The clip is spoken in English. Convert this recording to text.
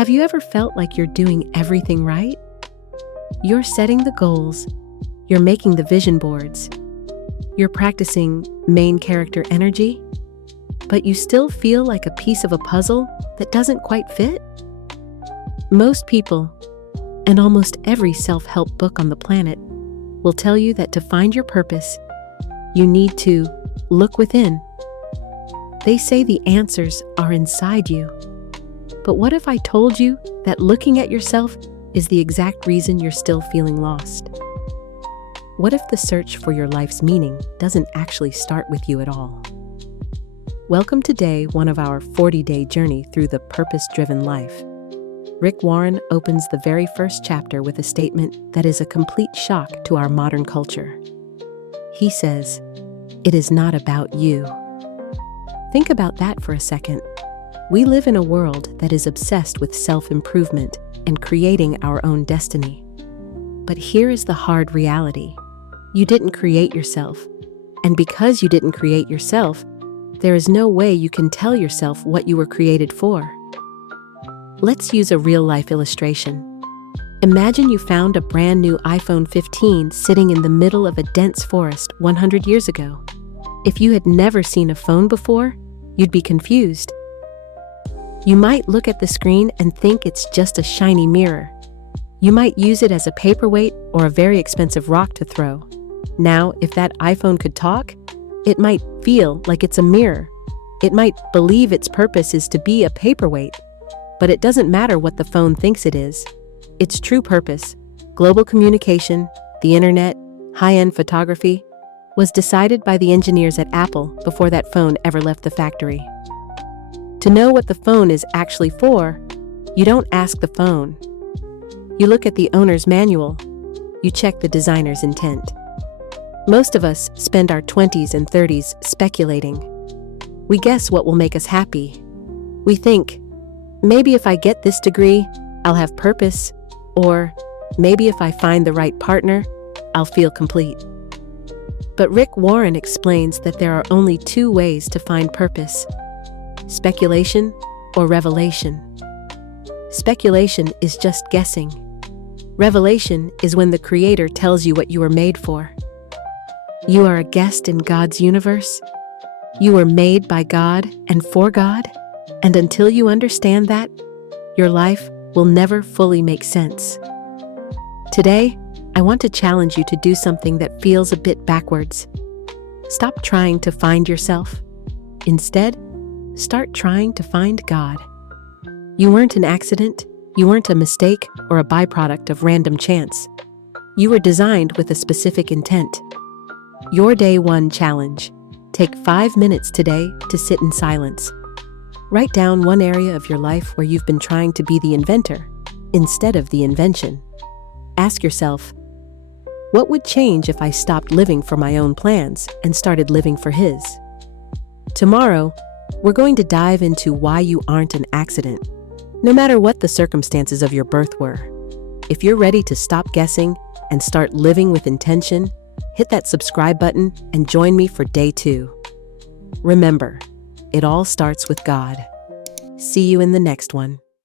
Have you ever felt like you're doing everything right? You're setting the goals, you're making the vision boards, you're practicing main character energy, but you still feel like a piece of a puzzle that doesn't quite fit? Most people, and almost every self-help book on the planet, will tell you that to find your purpose, you need to look within. They say the answers are inside you. But what if I told you that looking at yourself is the exact reason you're still feeling lost? What if the search for your life's meaning doesn't actually start with you at all? Welcome to day one of our 40-day journey through the purpose-driven life. Rick Warren opens the very first chapter with a statement that is a complete shock to our modern culture. He says, "It is not about you." Think about that for a second. We live in a world that is obsessed with self-improvement and creating our own destiny. But here is the hard reality. You didn't create yourself. And because you didn't create yourself, there is no way you can tell yourself what you were created for. Let's use a real-life illustration. Imagine you found a brand new iPhone 15 sitting in the middle of a dense forest 100 years ago. If you had never seen a phone before, you'd be confused. You might look at the screen and think it's just a shiny mirror. You might use it as a paperweight or a very expensive rock to throw. Now, if that iPhone could talk, it might feel like it's a mirror. It might believe its purpose is to be a paperweight. But it doesn't matter what the phone thinks it is. Its true purpose, global communication, the internet, high-end photography, was decided by the engineers at Apple before that phone ever left the factory. To know what the phone is actually for, you don't ask the phone. You look at the owner's manual. You check the designer's intent. Most of us spend our 20s and 30s speculating. We guess what will make us happy. We think, maybe if I get this degree, I'll have purpose, or maybe if I find the right partner, I'll feel complete. But Rick Warren explains that there are only two ways to find purpose: speculation or revelation. Speculation is just guessing. Revelation is when the Creator tells you what you were made for. You are a guest in God's universe. You were made by God and for God. And until you understand that, your life will never fully make sense. Today, I want to challenge you to do something that feels a bit backwards. Stop trying to find yourself. Instead, start trying to find God. You weren't an accident, you weren't a mistake or a byproduct of random chance. You were designed with a specific intent. Your Day 1 challenge. Take 5 minutes today to sit in silence. Write down one area of your life where you've been trying to be the inventor instead of the invention. Ask yourself, what would change if I stopped living for my own plans and started living for His? Tomorrow, we're going to dive into why you aren't an accident, no matter what the circumstances of your birth were. If you're ready to stop guessing and start living with intention, hit that subscribe button and join me for day 2. Remember, it all starts with God. See you in the next one.